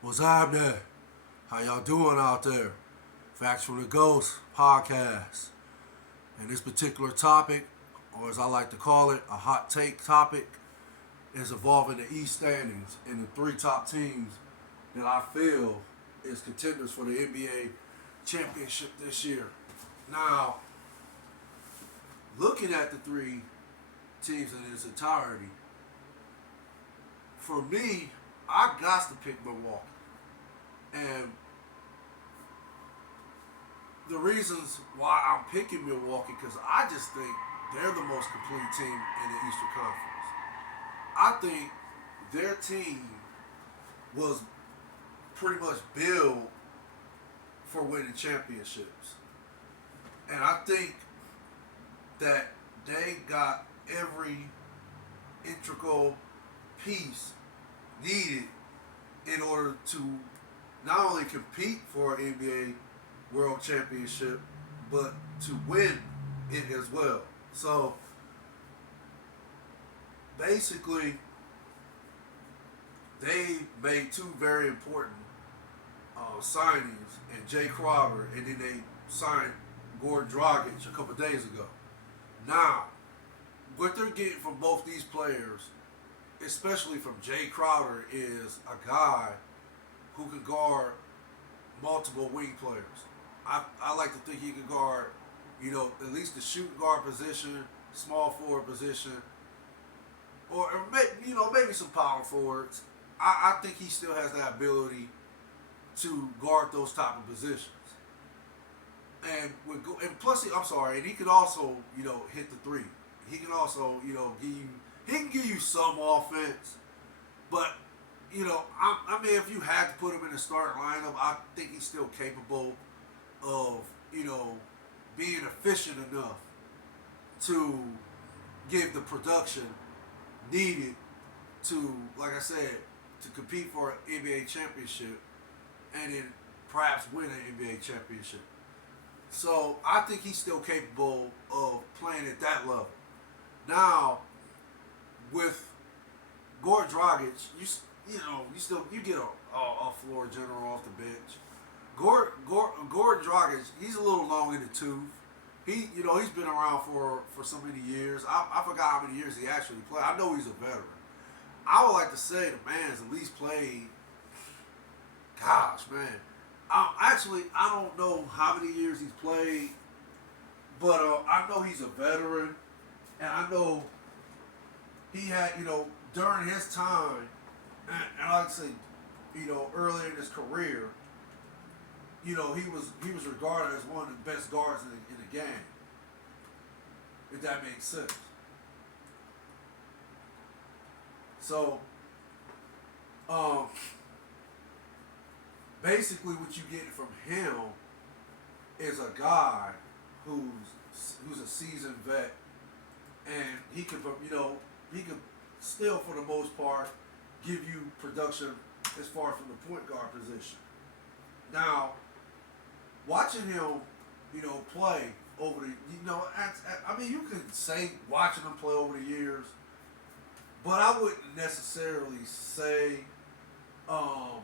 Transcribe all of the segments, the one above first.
What's happening? How y'all doing out there? Facts from the Ghost podcast. And this particular topic, or as I like to call it, a hot take topic, is involving the East standings and the three top teams that I feel is contenders for the NBA championship this year. Now, looking at the three teams in its entirety, for me, I got to pick Milwaukee. And the reasons why I'm picking Milwaukee, because I just think they're the most complete team in the Eastern Conference. I think their team was pretty much built for winning championships. And I think that they got every integral piece needed in order to not only compete for an NBA World Championship, but to win it as well. So basically, they made two very important signings, and Jay Crowder, and then they signed Gordon Dragic a couple days ago. Now, what they're getting from both these players, especially from Jay Crowder, is a guy who can guard multiple wing players. I like to think he can guard, at least the shooting guard position, small forward position, or maybe some power forwards. I think he still has that ability to guard those type of positions. And plus, and he can also, hit the three. He can also, he can give you some offense, but I mean, if you had to put him in the starting lineup, I think he's still capable of, being efficient enough to give the production needed to, like I said, to compete for an NBA championship and then perhaps win an NBA championship. So I think he's still capable of playing at that level. Now, with Gordon Dragic, you get a floor general off the bench. Gordon Dragic, he's a little long in the tooth. He's been around for so many years. I forgot how many years he actually played. I know he's a veteran. I would like to say the man's at least played. Gosh, man. I don't know how many years he's played, but I know he's a veteran, and I know he had, during his time, and I'd say, early in his career, he was regarded as one of the best guards in the game. If that makes sense. So, um, basically, what you get from him is a guy who's a seasoned vet, and he can still, for the most part, give you production as far from the point guard position. Now, watching him, play over the, I mean, you could say watching him play over the years, but I wouldn't necessarily say, um,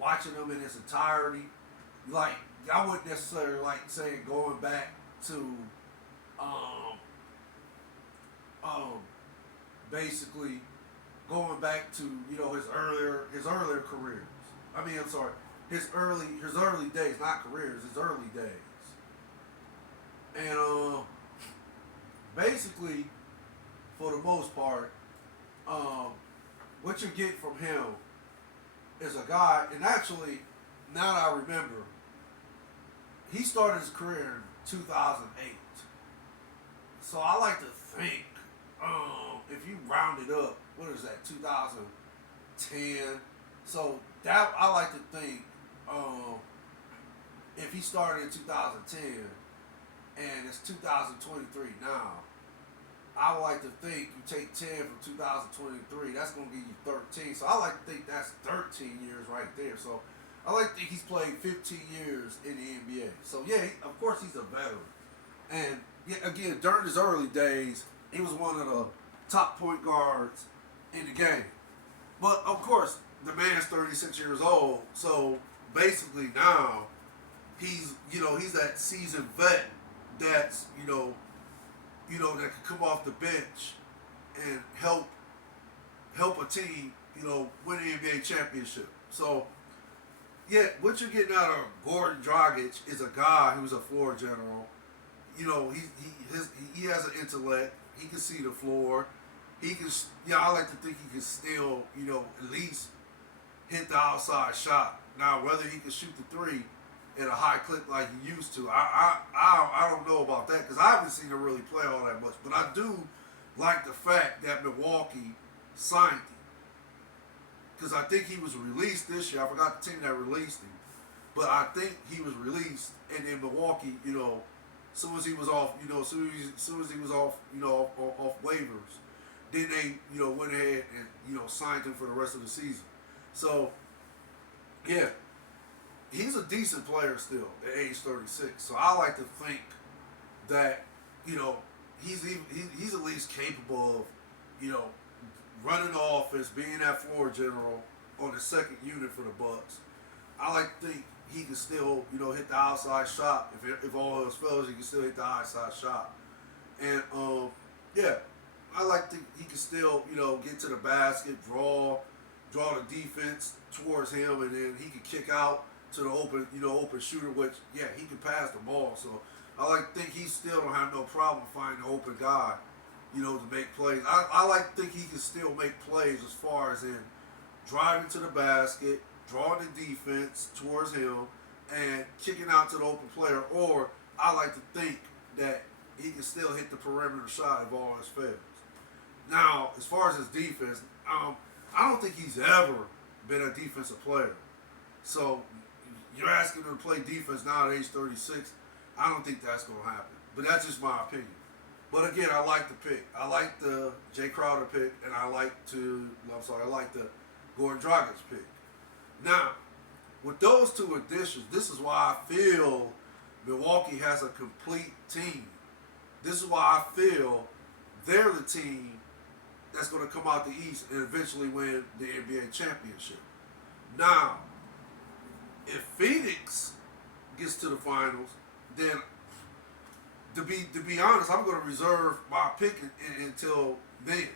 watching him in its entirety. Like, I wouldn't necessarily like saying going back to, um, um, basically going back to his earlier careers. I mean, I'm sorry, his early days, not careers, his early days. And basically, for the most part, um, what you get from him is a guy, and actually, now that I remember, he started his career in 2008. So I like to think, if you round it up, what is that, 2010? So that I like to think, if he started in 2010 and it's 2023 now, I would like to think you take 10 from 2023, that's going to give you 13. So I like to think that's 13 years right there. So I like to think he's played 15 years in the NBA. So yeah, of course he's a veteran. And yeah, again, during his early days, he was one of the top point guards in the game. But of course, the man's 36 years old, so basically now he's that seasoned vet that's that can come off the bench and help a team win the NBA championship. So yeah, what you're getting out of Gordon Dragic is a guy who's a floor general. He has an intellect. He can see the floor. He can. I like to think he can still at least hit the outside shot. Now whether he can shoot the three at a high clip like he used to, I don't know about that because I haven't seen him really play all that much. But I do like the fact that Milwaukee signed him because I think he was released this year. I forgot the team that released him, but I think he was released, and then Milwaukee, as soon as he was off, as soon as he was off, off waivers, then they, went ahead and signed him for the rest of the season. So, yeah, he's a decent player still at age 36. So I like to think that he's at least capable of running the offense, being that floor general on the second unit for the Bucks. I like to think he can still hit the outside shot. If all else fails, he can still hit the outside shot. And yeah, I like to think he can still get to the basket, draw the defense towards him, and then he can kick out to the open shooter, which he can pass the ball. So I like to think he still don't have no problem finding an open guy to make plays. I like to think he can still make plays as far as in driving to the basket, drawing the defense towards him, and kicking out to the open player. Or I like to think that he can still hit the perimeter shot if all else fails. Now, as far as his defense, I don't think he's ever been a defensive player. So you're asking him to play defense now at age 36. I don't think that's going to happen. But that's just my opinion. But again, I like the pick. I like the Jay Crowder pick, and I like the Gordon Dragic pick. Now, with those two additions, this is why I feel Milwaukee has a complete team. This is why I feel they're the team that's going to come out the East and eventually win the NBA championship. Now, if Phoenix gets to the finals, then to be honest, I'm going to reserve my pick until then.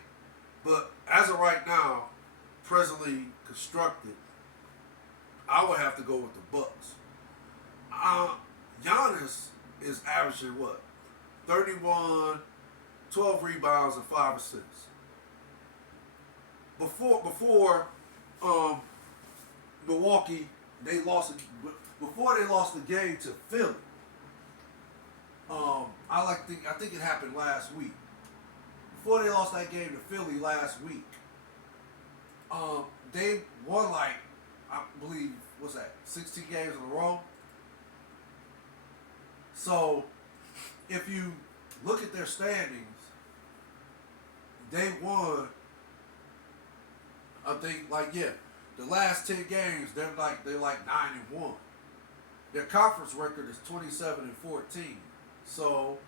But as of right now, presently constructed, I would have to go with the Bucks. Giannis is averaging what? 31, 12 rebounds, and 5 assists. Before Milwaukee, before they lost the game to Philly. I think it happened last week. Before they lost that game to Philly last week, they won I believe 16 games in a row. So if you look at their standings, they won. I think the last 10 games they're 9-1. Their conference record is 27-14. So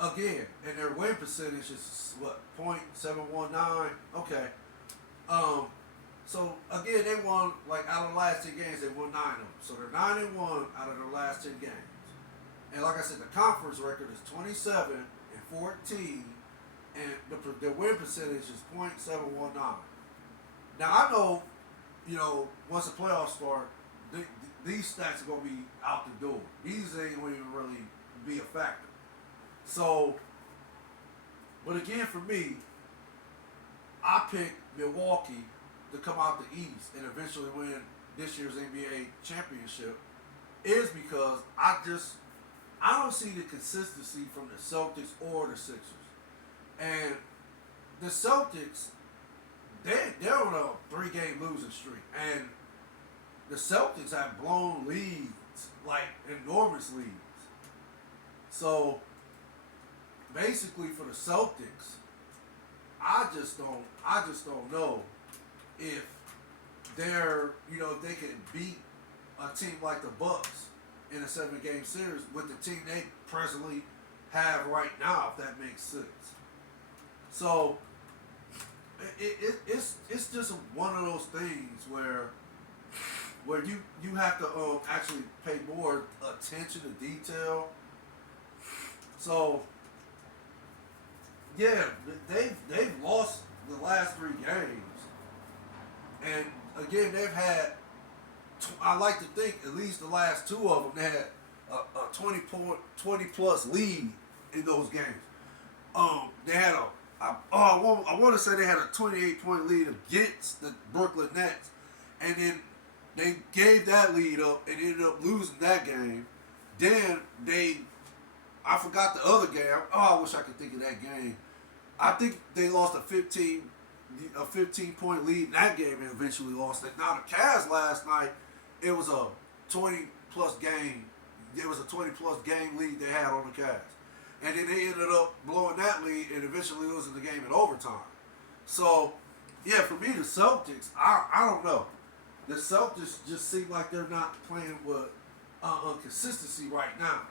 again, and their win percentage is what, .719. Okay. So again, they won out of the last 10 games, they won 9 of them. So they're 9-1 out of their last 10 games. And like I said, the conference record is 27-14, and the win percentage is .719. Now I know, once the playoffs start, these stats are gonna be out the door. These ain't gonna even really be a factor. So, but again, for me, I picked Milwaukee to come out the East and eventually win this year's NBA championship is because I don't see the consistency from the Celtics or the Sixers. And the Celtics, they're on a 3-game losing streak. And the Celtics have blown leads, enormous leads. So basically for the Celtics, I just don't know if they're, if they can beat a team like the Bucks in a 7-game series with the team they presently have right now, if that makes sense. So it's it's just one of those things where you have to actually pay more attention to detail. So yeah, they've lost the last 3 games, and again they've had. I like to think at least the last 2 of them they had a 20 plus lead in those games. They had I want to say they had a 28-point lead against the Brooklyn Nets, and then they gave that lead up and ended up losing that game. Then I forgot the other game. I wish I could think of that game. I think they lost a 15-point lead in that game and eventually lost it. Now the Cavs last night, it was a 20 plus game. It was a 20 plus game lead they had on the Cavs. And then they ended up blowing that lead and eventually losing the game in overtime. So, yeah, for me, the Celtics, I don't know. The Celtics just seem like they're not playing with consistency right now.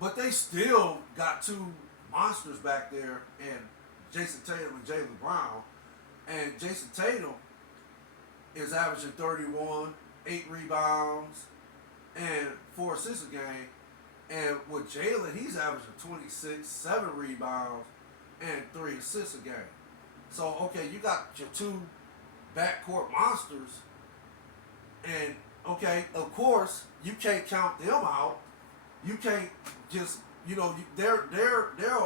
But they still got 2 monsters back there, and Jason Tatum and Jaylen Brown. And Jason Tatum is averaging 31, 8 rebounds, and 4 assists a game. And with Jaylen, he's averaging 26, 7 rebounds, and 3 assists a game. So, okay, you got your 2 backcourt monsters. And, okay, of course, you can't count them out. You can't just, they're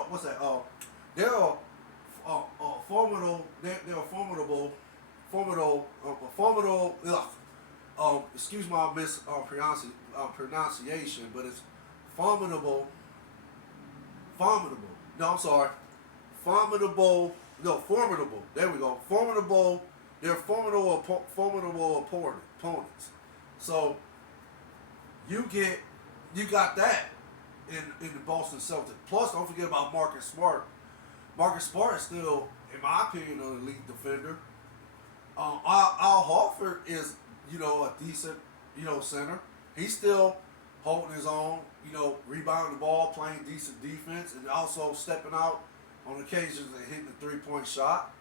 what's that? They're formidable. Excuse my pronunciation, but it's formidable. No, I'm sorry. Formidable. No, formidable. There we go. Formidable. They're formidable opponents. So you got that in the Boston Celtics. Plus, don't forget about Marcus Smart. Marcus Smart is still, in my opinion, an elite defender. Al Horford is, a decent, center. He's still holding his own, rebounding the ball, playing decent defense, and also stepping out on occasions and hitting the 3-point shot.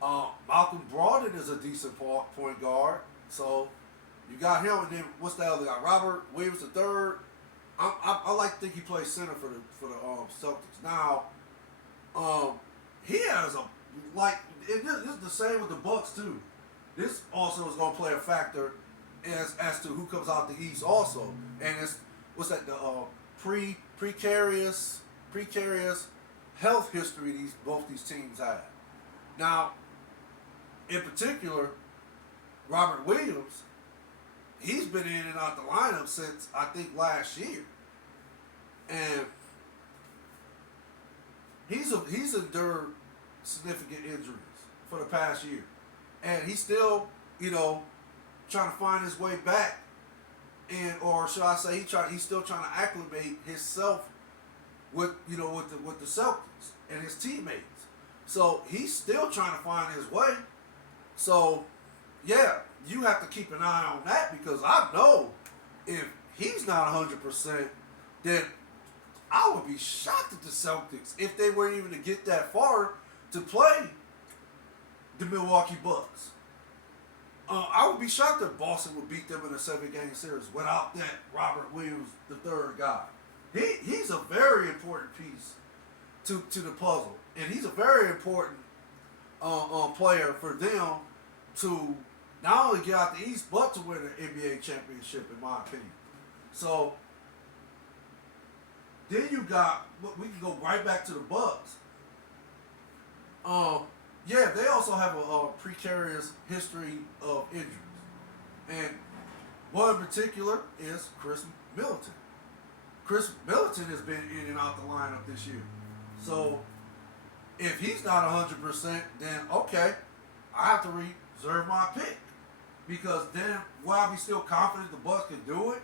Malcolm Brogdon is a decent point guard. So you got him, and then what's the other guy? Robert Williams III. I like to think he plays center for the Celtics. Now, he has this is the same with the Bucks too. This also is going to play a factor as to who comes out the East also, and it's the precarious health history both these teams have. Now, in particular, Robert Williams, he's been in and out the lineup since I think last year, and he's endured significant injuries for the past year, and he's still trying to find his way back, or should I say he's still trying to acclimate himself with the Celtics and his teammates. So he's still trying to find his way. So yeah, you have to keep an eye on that, because I know if he's not 100%, then I would be shocked at the Celtics if they weren't even to get that far to play the Milwaukee Bucks. I would be shocked if Boston would beat them in a 7-game series without that Robert Williams III guy. He's a very important piece to the puzzle, and he's a very important player for them to not only get out the East, but to win an NBA championship, in my opinion. So then you got, we can go right back to the Bucks. Yeah, they also have a precarious history of injuries, and one in particular is Chris Middleton. Chris Middleton has been in and out the lineup this year. So if he's not 100%, then okay, I have to reserve my pick, because then will I be still confident the Bucks can do it?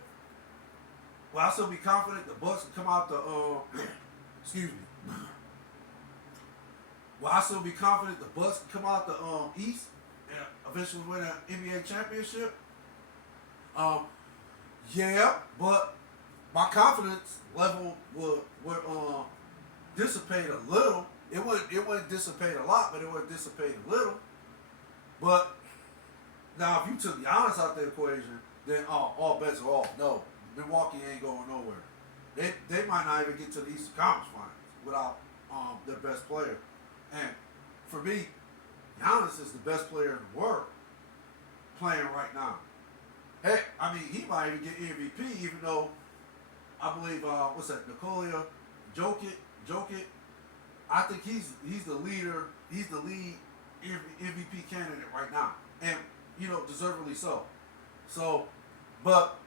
Will I still be confident the Bucks can come out the excuse me? Will I still be confident the Bucks can come out the East and eventually win an NBA championship? Yeah, but my confidence level would dissipate a little. It wouldn't dissipate a lot, but it would dissipate a little. But now, if you took Giannis out the equation, then all bets are off. No, Milwaukee ain't going nowhere. They might not even get to the Eastern Conference Finals without their best player. And for me, Giannis is the best player in the world playing right now. Heck, I mean, he might even get MVP, even though I believe what's that, Nikola Jokic. I think he's the leader. He's the lead MVP candidate right now, and deservedly so. So, but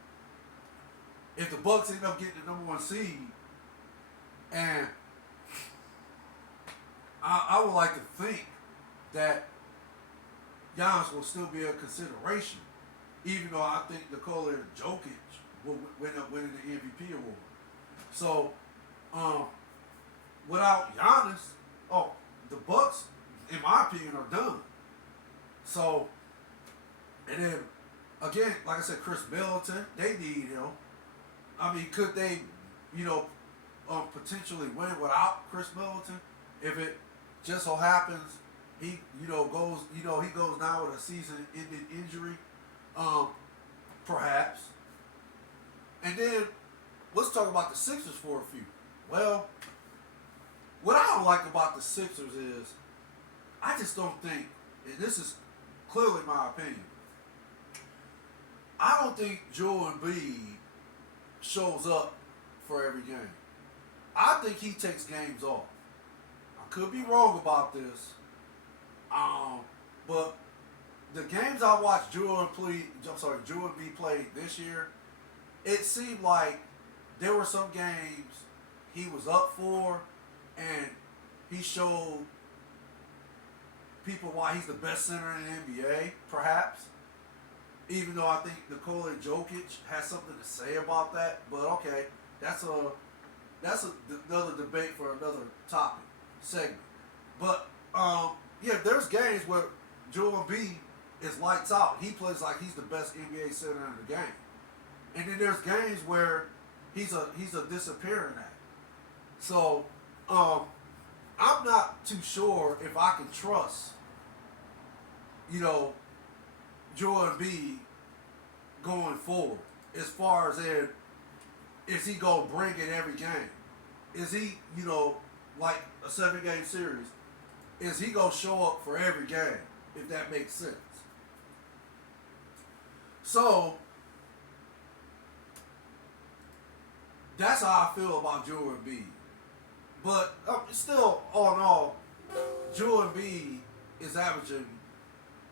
if the Bucks end up getting the number one seed, and I would like to think that Giannis will still be a consideration, even though I think Nikola Jokic will end up winning the MVP award. So, without Giannis, the Bucks, in my opinion, are done. So, and then again, like I said, Chris Middleton, they need him. I mean, could they, potentially win without Chris Middleton if it just so happens he goes down with a season-ending injury, perhaps. And then let's talk about the Sixers for a few. Well, what I don't like about the Sixers is I just don't think, and this is clearly my opinion, I don't think Joel Embiid shows up for every game. I think he takes games off. I could be wrong about this, but the games I watched Joel Embiid play this year, it seemed like there were some games he was up for, and he showed people why he's the best center in the NBA, perhaps. Even though I think Nikola Jokic has something to say about that, but okay, that's another debate for another topic segment. But there's games where Joel Embiid is lights out. He plays like he's the best NBA center in the game, and then there's games where he's a disappearing act. So I'm not too sure if I can trust Joel Embiid going forward, as far as is he gonna bring it every game? Is he, like a 7-game series, is he gonna show up for every game, if that makes sense? So that's how I feel about Joel Embiid. But still, all in all, Joel Embiid is averaging,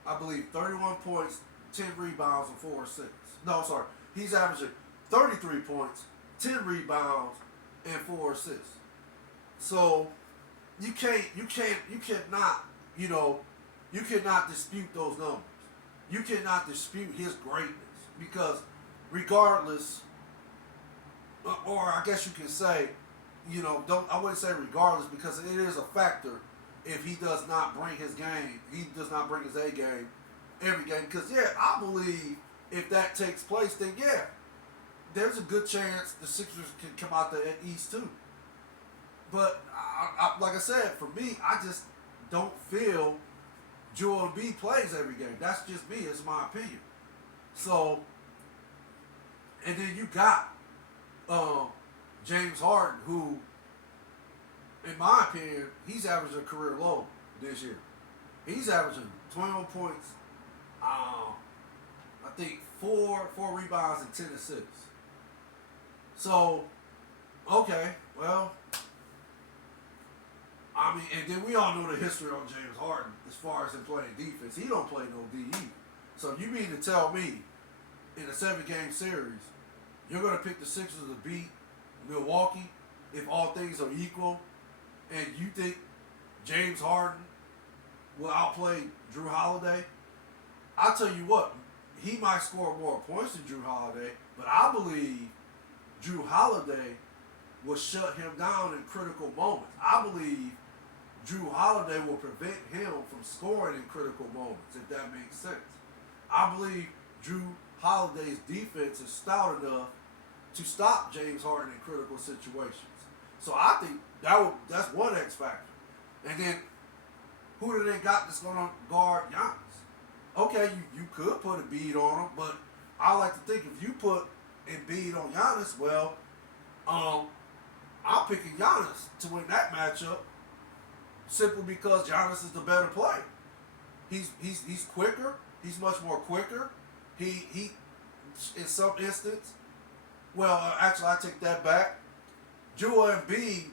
I believe, 31 points, 10 rebounds, and 4 assists. No, sorry. He's averaging 33 points, 10 rebounds, and 4 assists. So you cannot dispute those numbers. You cannot dispute his greatness, because regardless, or I guess you can say, I wouldn't say regardless, because it is a factor if he does not bring his game, he does not bring his A game every game. Because, I believe if that takes place, then, there's a good chance the Sixers can come out the East, too. But, like I said, for me, I just don't feel Joel Embiid plays every game. That's just me. It's my opinion. So, and then you got James Harden, who, in my opinion, he's averaging a career low this year. He's averaging 21 points, I think 4 rebounds and 10 assists. So, okay, well, I mean, and then we all know the history on James Harden as far as him playing defense. He don't play no D either. So you mean to tell me in a 7-game series, you're going to pick the Sixers to beat Milwaukee if all things are equal, and you think James Harden will outplay Drew Holiday? I'll tell you what, he might score more points than Drew Holiday, but I believe Drew Holiday will shut him down in critical moments. I believe Drew Holiday will prevent him from scoring in critical moments, if that makes sense. I believe Drew Holiday's defense is stout enough to stop James Harden in critical situations. So I think that's one X factor. And then who do they got that's going to guard Giannis? okay, you could put Embiid on him, but I like to think if you put Embiid on Giannis, well, I'm picking Giannis to win that matchup simply because Giannis is the better player. He's quicker. He's much more quicker. He in some instance, well, actually, I take that back. Joel Embiid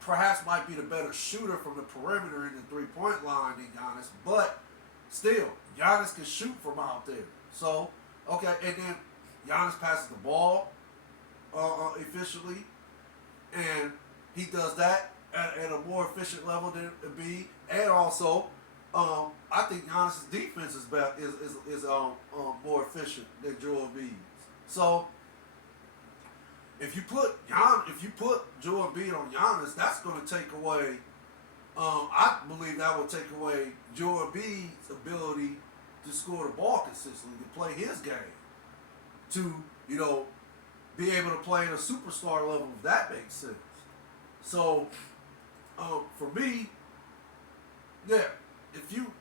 perhaps might be the better shooter from the perimeter in the three-point line than Giannis, but still, Giannis can shoot from out there. So, okay, and then Giannis passes the ball efficiently, and he does that at a more efficient level than Embiid, and also, I think Giannis' defense is more efficient than Joel Embiid's. So, if you put Joel Embiid on Giannis, that's going to take away. I believe that will take away Joel Embiid's ability to score the ball consistently, to play his game, to be able to play at a superstar level. If that makes sense. So, for me, yeah, if you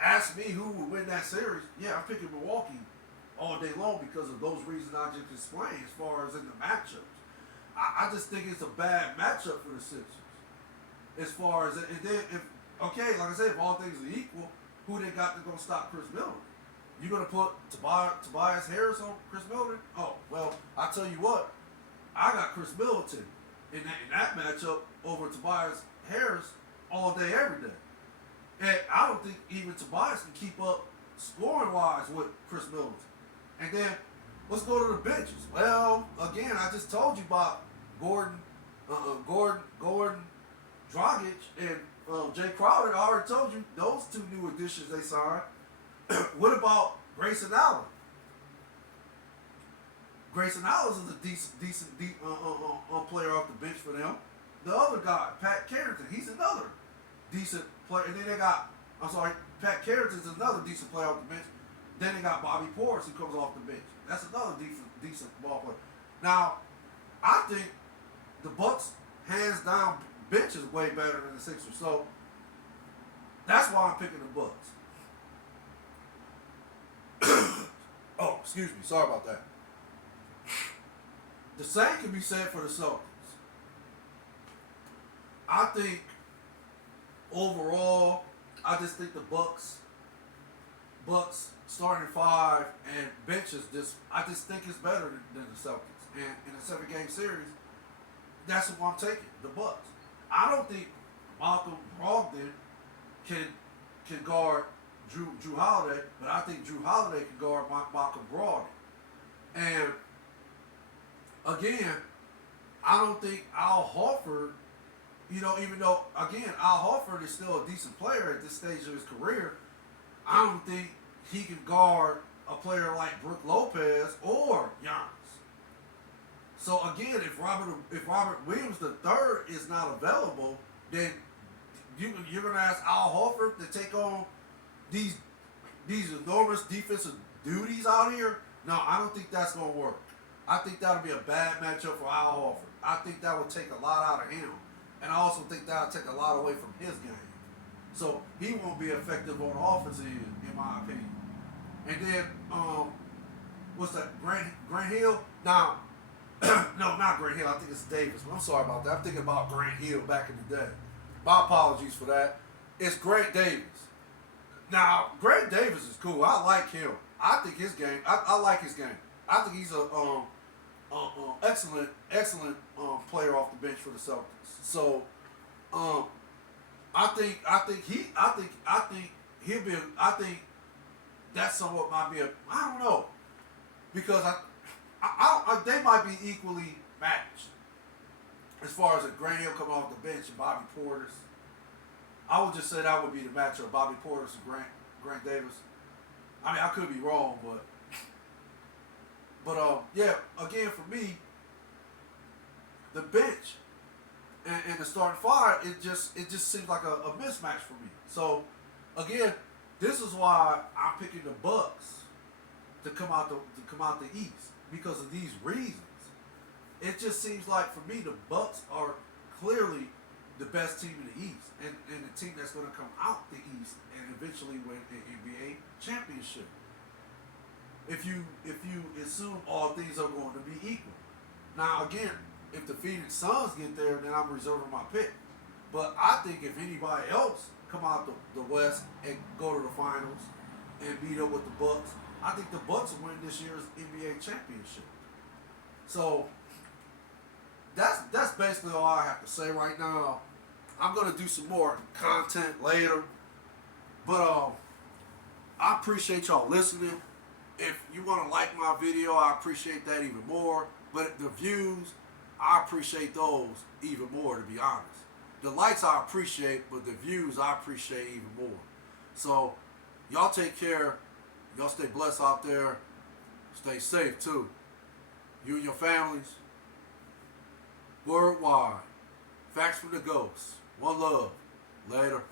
ask me who would win that series, yeah, I'm picking Milwaukee all day long because of those reasons I just explained as far as in the matchups. I just think it's a bad matchup for the Sixers. As far as, and then like I said, if all things are equal, who they got to go stop Chris Middleton? You gonna put Tobias Harris on Chris Middleton? Oh, well, I tell you what, I got Chris Middleton in that matchup over Tobias Harris all day, every day. And I don't think even Tobias can keep up scoring-wise with Chris Middleton. And then, let's go to the benches. Well, again, I just told you about Gordon, Dragic, and Jay Crowder. I already told you those two new additions they signed. What about Grayson Allen? Grayson Allen is a decent player off the bench for them. The other guy, Pat Carrington, he's another decent player. And then they got, Pat Carrington's another decent player off the bench. Then they got Bobby Portis who comes off the bench. That's another decent ball player. Now, I think the Bucks, hands down, bench is way better than the Sixers. So that's why I'm picking the Bucks. Oh, excuse me. Sorry about that. The same can be said for the Celtics. I think overall, I just think the Bucks starting five and benches I just think it's better than the Celtics. And in a 7-game series, that's what I'm taking, the Bucks. I don't think Malcolm Brogdon can guard Drew Holiday, but I think Drew Holiday can guard Malcolm Brogdon. And again, I don't think Al Horford, even though, again, Al Horford is still a decent player at this stage of his career, I don't think he can guard a player like Brook Lopez or Giannis. So again, if Robert Williams III is not available, then you're going to ask Al Horford to take on these enormous defensive duties out here? No, I don't think that's going to work. I think that'll be a bad matchup for Al Horford. I think that would take a lot out of him. And I also think that'll take a lot away from his game. So he won't be effective on the offensive end, in my opinion. And then, what's that, Grant Hill? Now, no, not Grant Hill. I think it's Davis. I'm sorry about that. I'm thinking about Grant Hill back in the day. My apologies for that. It's Grant Davis. Now, Grant Davis is cool. I like him. I think his game. I like his game. I think he's a excellent player off the bench for the Celtics. So, I think he'll be. I think that somewhat might be I don't know, because they might be equally matched as far as a Grant Hill coming off the bench and Bobby Portis. I would just say that would be the matchup: Bobby Portis and Grant Davis. I mean, I could be wrong, but yeah. Again, for me, the bench and the starting five, it just seems like a mismatch for me. So again, this is why I'm picking the Bucks to come out the East, because of these reasons. It just seems like for me the Bucks are clearly the best team in the East, and the team that's going to come out the East and eventually win the NBA championship. If you assume all things are going to be equal. Now again, if the Phoenix Suns get there, then I'm reserving my pick. But I think if anybody else come out the West and go to the finals and meet up with the Bucks, I think the Bucks will win this year's NBA championship. So that's basically all I have to say right now. I'm gonna do some more content later, but I appreciate y'all listening. If you want to like my video, I appreciate that even more. But the views, I appreciate those even more, to be honest. The likes I appreciate, but the views I appreciate even more. So y'all take care. Y'all stay blessed out there. Stay safe too. You and your families. Worldwide. Facts from the Ghost. One love. Later.